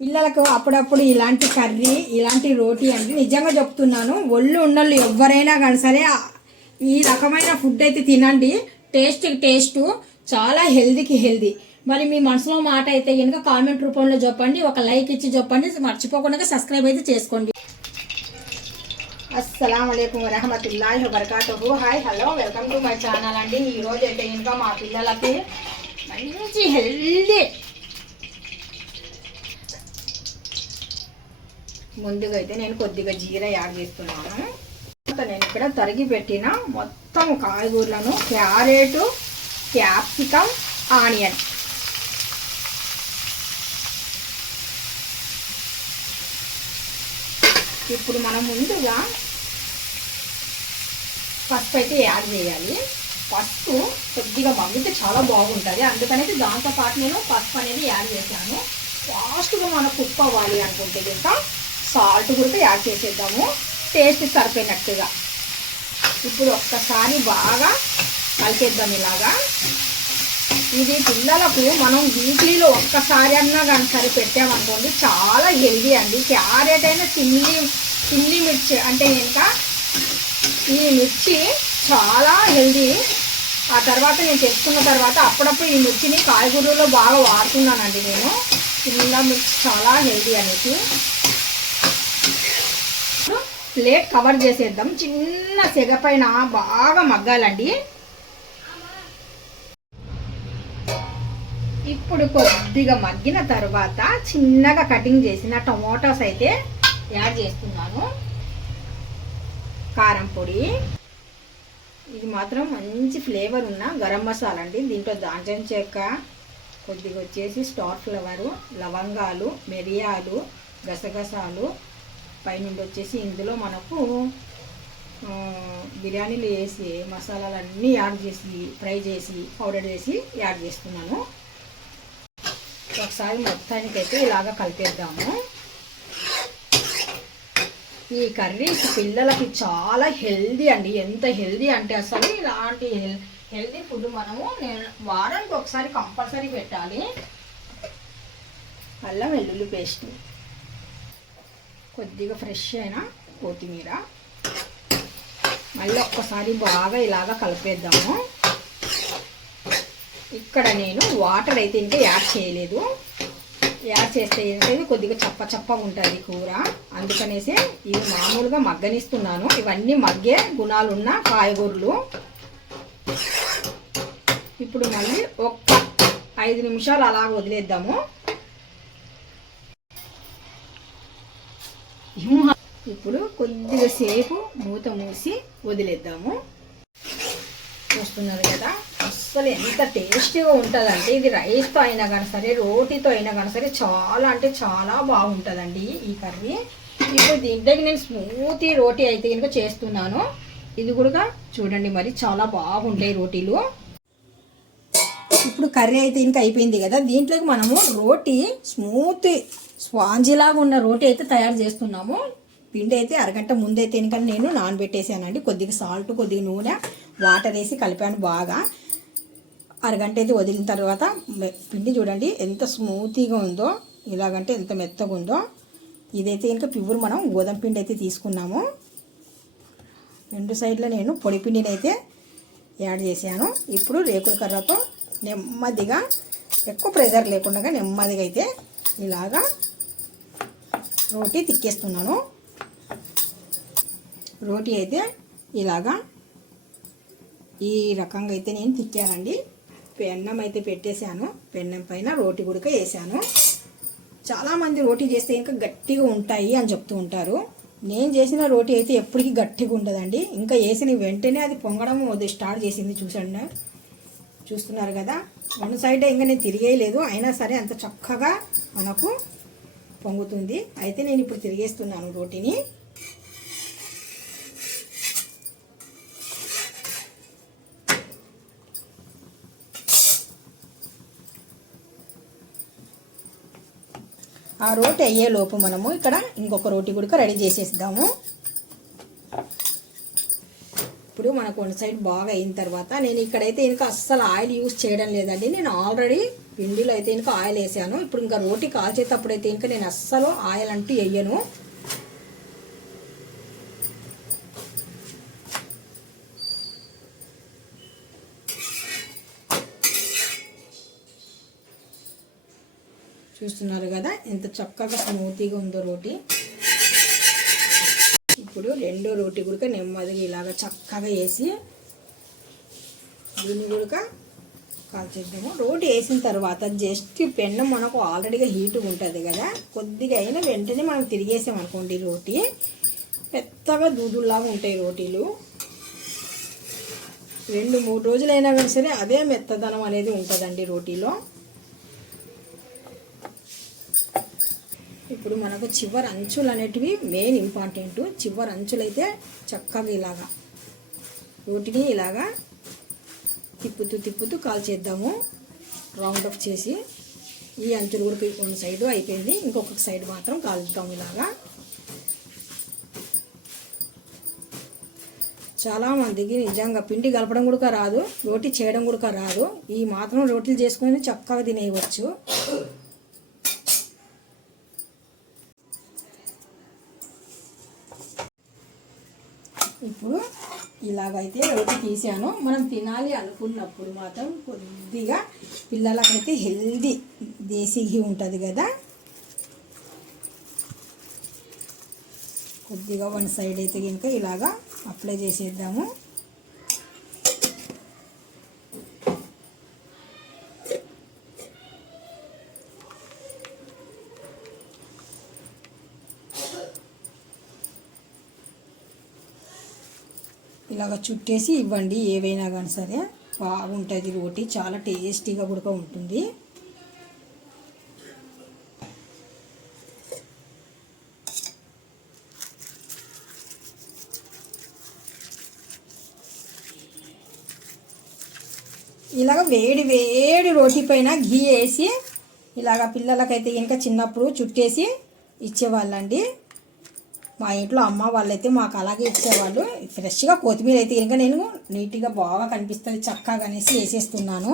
పిల్లలకు అప్పుడప్పుడు ఇలాంటి కర్రీ ఇలాంటి రోటీ అంటే నిజంగా చెప్తున్నాను, ఒళ్ళు ఉన్నోళ్ళు ఎవరైనా కానీ సరే ఈ రకమైన ఫుడ్ అయితే తినండి. టేస్ట్ చాలా హెల్దీకి హెల్దీ. మరి మీ మనసులో మాట అయితే కనుక కామెంట్ రూపంలో చెప్పండి, ఒక లైక్ ఇచ్చి చెప్పండి, మర్చిపోకుండా సబ్స్క్రైబ్ అయితే చేసుకోండి. అస్సలం అయికం వరహమతుల్లాహి వబరకాతుహు. Hi hello, welcome to my channel అండి. ఈరోజు అయితే ఇంకా మా పిల్లలకి మంచి హెల్దీ, ముందుగా అయితే నేను కొద్దిగా జీరా యాడ్ చేస్తున్నాను. నేను ఇక్కడ తరిగి పెట్టిన మొత్తం కాయగూరలను, క్యారెట్, క్యాప్సికమ్, ఆనియన్, ఇప్పుడు మనం ముందుగా పసుపు అయితే యాడ్ చేయాలి. పసుపు కొద్దిగా మగ్గితే చాలా బాగుంటుంది, అందుకనేది దాంతోపాటు నేను పసుపు అనేది యాడ్ చేశాను. ఫాస్ట్గా మనకు కుక్ అవ్వాలి అనుకుంటే ఇంకా సాల్ట్ కూడా యాడ్ చేసేద్దాము, టేస్ట్ సరిపోయినట్టుగా. ఇప్పుడు ఒక్కసారి బాగా కలిపేద్దాం ఇలాగా. ఇది పిల్లలకు మనం వీక్లీలో ఒక్కసారి అన్నా కానీ సరి పెట్టామనుకోండి, చాలా హెల్దీ అండి. క్యారెట్ అయినా చిల్లీ మిర్చి అంటే ఇంకా ఈ మిర్చి చాలా హెల్దీ. ఆ తర్వాత నేను తెచ్చుకున్న తర్వాత అప్పుడప్పుడు ఈ మిర్చిని కాయగూరలో బాగా వాడుతున్నానండి నేను. చిన్న మిర్చి చాలా హెల్దీ అనేసి. ప్లేట్ కవర్ చేసేద్దాం, చిన్న సెగ పైన బాగా మగ్గాలండి. ఇప్పుడు కొద్దిగా మగ్గిన తర్వాత చిన్నగా కటింగ్ చేసిన టమోటాస్ అయితే యాడ్ చేస్తున్నాను. కారం పొడి, ఇది మాత్రం మంచి ఫ్లేవర్ ఉన్న గరం మసాలా అండి. దీంట్లో దాల్చిన చెక్క, కొద్దిగా వచ్చేసి స్టార్ ఫ్లవరు, లవంగాలు, మిరియాలు, గసగసాలు, పైనుండి వచ్చేసి ఇందులో మనకు బిర్యానీలు వేసి మసాలాలన్నీ యాడ్ చేసి ఫ్రై చేసి పౌడర్ చేసి యాడ్ చేస్తున్నాను. ఒకసారి మొత్తానికైతే ఇలాగ కలిపేద్దాము. ఈ కర్రీస్ పిల్లలకి చాలా హెల్దీ అండి. ఎంత హెల్దీ అంటే అసలు ఇలాంటి హెల్దీ ఫుడ్ మనము వారానికి ఒకసారి కంపల్సరీ పెట్టాలి. అల్లం వెల్లుల్లి పేస్ట్, కొద్దిగా ఫ్రెష్ అయిన కొత్తిమీర, మళ్ళీ ఒక్కసారి బాగా ఇలాగ కలిపేద్దాము. ఇక్కడ నేను వాటర్ అయితే ఇంకా యాడ్ చేయలేదు. యాడ్ చేస్తే ఏంటంటే కొద్దిగా చప్పగా ఉంటుంది కూర, అందుకనేసి ఇవి మామూలుగా మగ్గనిస్తున్నాను. ఇవన్నీ మగ్గే గుణాలున్న కాయగూరలు. ఇప్పుడు మళ్ళీ ఒక్క 5 నిమిషాలు అలా వదిలేద్దాము. ఇప్పుడు కొద్దిగా సేపు మూత మూసి వదిలేద్దాము. చూస్తున్నారు కదా, అస్సలు ఎంత టేస్టీగా ఉంటుందంటే ఇది రైస్తో అయినా కానీ సరే, రోటీతో అయినా కానీ సరే చాలా అంటే చాలా బాగుంటుందండి ఈ కర్రీ. ఇప్పుడు దీంట్లోకి నేను స్మూతీ రోటీ అయితే కనుక చేస్తున్నాను. ఇది కూడా చూడండి, మరి చాలా బాగుంటాయి రోటీలు. ఇప్పుడు కర్రీ అయితే ఇంకా అయిపోయింది కదా, దీంట్లోకి మనము రోటీ స్మూత్ స్పాంజిలాగా ఉన్న రోటీ అయితే తయారు చేస్తున్నాము. పిండి అయితే అరగంట ముందైతే కనుక నేను నానబెట్టేసానండి. కొద్దిగా సాల్ట్, కొద్దిగా నూనె, వాటర్ వేసి కలిపాను బాగా. అరగంట అయితే వదిలిన తర్వాత పిండి చూడండి ఎంత స్మూతీగా ఉందో, ఇలాగంటే ఎంత మెత్తగా ఉందో. ఇదైతే ఇంకా ప్యూర్ మనం గోధుమ పిండి అయితే తీసుకున్నాము. 2 సైడ్లో నేను పొడి పిండిని అయితే యాడ్ చేశాను. ఇప్పుడు రేకుల కర్రతో నెమ్మదిగా, ఎక్కువ ప్రెజర్ లేకుండా నెమ్మదిగా అయితే ఇలాగా రోటీ తిక్కేస్తున్నాను. రోటీ అయితే ఇలాగా ఈ రకంగా అయితే నేను తిక్కానండి. పెన్నం అయితే పెట్టేశాను, పెన్నం పైన రోటీ కూడా వేసాను. చాలామంది రోటీ చేస్తే ఇంకా గట్టిగా ఉంటాయి అని చెప్తూ ఉంటారు. నేను చేసిన రోటీ అయితే ఎప్పటికీ గట్టిగా ఉండదండి. ఇంకా వేసిన వెంటనే అది పొంగడం స్టార్ట్ చేసింది. చూస్తున్నారు కదా, 1 సైడ్ ఇంకా నేను తిరిగేయలేదు, అయినా సరే అంత చక్కగా మనకు పొంగుతుంది. అయితే నేను ఇప్పుడు తిరిగేస్తున్నాను రోటీని. ఆ రోటీ అయ్యేలోపు మనము ఇక్కడ ఇంకొక రోటీ కూడా రెడీ చేసేద్దాము. ఇప్పుడు మనకు 1 సైడ్ బాగా అయిన తర్వాత నేను ఇక్కడైతే ఇంకా అస్సలు ఆయిల్ యూజ్ చేయడం లేదండి. నేను ఆల్రెడీ పిండిలో అయితే ఇంకా ఆయిల్ వేసాను. ఇప్పుడు ఇంకా రోటీ కాల్చేటప్పుడు అయితే ఇంకా నేను అస్సలు ఆయిల్ అంటూ వేయను. చూస్తున్నారు కదా ఎంత చక్కగా స్మూతీగా ఉందో రోటీ. ఇప్పుడు రెండో రోటీ కూడా నెమ్మదిగా ఇలాగ చక్కగా వేసి దీన్ని కూడా కాల్చేద్దాము. రోటీ వేసిన తర్వాత జస్ట్ పెన్నం మనకు ఆల్రెడీగా హీట్గా ఉంటుంది కదా, కొద్దిగా అయినా వెంటనే మనం తిరిగేసామనుకోండి రోటీ పెద్దగా దూదుల్లాగా ఉంటాయి రోటీలు. 2-3 రోజులైనా కానీ సరే అదే మెత్తదనం అనేది ఉంటుందండి రోటీలో. ఇప్పుడు మనకు చివరి అంచులు అనేటివి మెయిన్ ఇంపార్టెంట్. చివరి అంచులు అయితే చక్కగా ఇలాగా రోటీని ఇలాగా తిప్పుతూ కాల్చేద్దాము. రౌండ్ అప్ చేసి ఈ అంచులు కూడా ఒక సైడు అయిపోయింది, ఇంకొక సైడ్ మాత్రం కాలుతాము ఇలాగా. చాలామందికి నిజంగా పిండి కలపడం కూడా రాదు, రోటీ చేయడం కూడా రాదు. ఈ మాత్రం రోటీలు చేసుకొని చక్కగా తినేయవచ్చు. ఇప్పుడు ఇలాగైతే రోటీ తీసాను. మనం తినాలి అనుకున్నప్పుడు మాత్రం కొద్దిగా పిల్లలకైతే హెల్దీ దేశీ ఘీ ఉంటుంది కదా, కొద్దిగా వన్ సైడ్ అయితే కనుక ఇలాగా అప్లై చేసేద్దాము. ఇలాగ చుట్టేసి ఇవ్వండి, ఏవైనా కానీ సరే బాగుంటుంది రోటీ, చాలా టేస్టీగా కూడా ఉంటుంది. ఇలాగ వేడి వేడి రోటీ పైన ఘీ వేసి ఇలాగ పిల్లలకైతే ఇంకా చిన్నప్పుడు చుట్టేసి ఇచ్చేవాళ్ళండి. మా ఇంట్లో అమ్మ వాళ్ళైతే మాకు అలాగే ఇచ్చేవాళ్ళు. ఫ్రెష్గా కొత్తిమీర అయితే ఇంకా నేను నీట్గా బాగా కనిపిస్తుంది చక్కగా అనేసి వేసేస్తున్నాను.